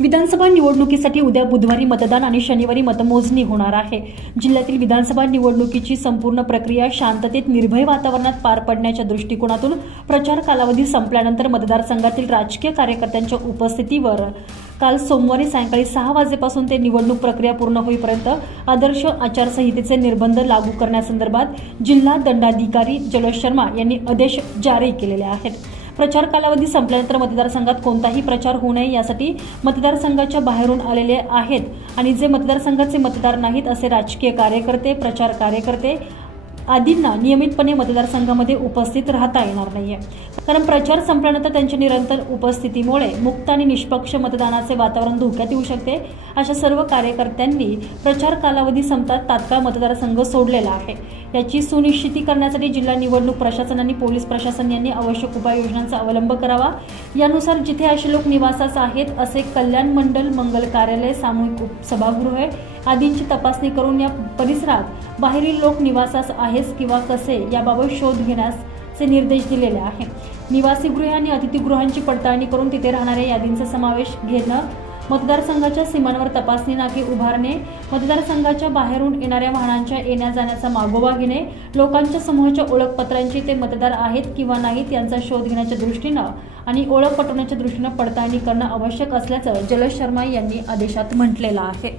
विधानसभा निवडणुकीसाठी उद्या बुधवारी मतदान आणि शनिवारी मतमोजणी होणार आहे. जिल्ह्यातील विधानसभा निवडणुकीची संपूर्ण प्रक्रिया शांततेत निर्भय वातावरणात पार पडण्याच्या दृष्टिकोनातून प्रचार कालावधी संपल्यानंतर मतदारसंघातील राजकीय कार्यकर्त्यांच्या उपस्थितीवर काल सोमवारी सायंकाळी सहा वाजेपासून ते निवडणूक प्रक्रिया पूर्ण होईपर्यंत आदर्श आचारसंहितेचे निर्बंध लागू करण्यासंदर्भात जिल्हा दंडाधिकारी जलद शर्मा यांनी आदेश जारी केलेले आहेत. प्रचार कालावधी संपल्यानंतर मतदारसंघात कोणताही प्रचार होऊ नये यासाठी मतदारसंघाच्या बाहेरून आलेले आहेत. आणि जे मतदारसंघाचे मतदार नाहीत असे राजकीय कार्यकर्ते प्रचार कार्यकर्ते आदींना नियमितपणे मतदारसंघामध्ये उपस्थित राहता येणार नाहीये. कारण प्रचार संपल्यानंतर त्यांच्या निरंतर उपस्थितीमुळे मुक्त आणि निष्पक्ष मतदानाचे वातावरण धोक्यात येऊ शकते. अशा सर्व कार्यकर्त्यांनी प्रचार कालावधी संपतात तात्काळ मतदारसंघ सोडलेला आहे. याची सुनिश्चिती करण्यासाठी जिल्हा निवडणूक प्रशासन आणि पोलीस प्रशासन यांनी आवश्यक उपाययोजनांचा अवलंब करावा. यानुसार जिथे असे लोक निवासास आहेत असे कल्याण मंडल मंगल कार्यालय सामूहिक उप- सभागृहे आदींची तपासणी करून या परिसरात बाहेरील लोक निवासास आहेस किंवा कसे याबाबत शोध घेण्यासचे निर्देश दिलेले आहे. निवासीगृहे आणि अतिथीगृहांची पडताळणी करून तिथे राहणाऱ्या यादींचा समावेश घेणं मतदारसंघाच्या सीमांवर तपासणी नाके उभारणे मतदारसंघाच्या बाहेरून येणाऱ्या वाहनांच्या येण्या जाण्याचा मागोवा घेणे लोकांच्या समूहाच्या ओळखपत्रांची ते मतदार आहेत किंवा नाहीत यांचा शोध घेण्याच्या दृष्टीनं आणि ओळख पटवण्याच्या दृष्टीनं पडताळणी करणं आवश्यक असल्याचं जलज शर्मा यांनी आदेशात म्हटलेलं आहे.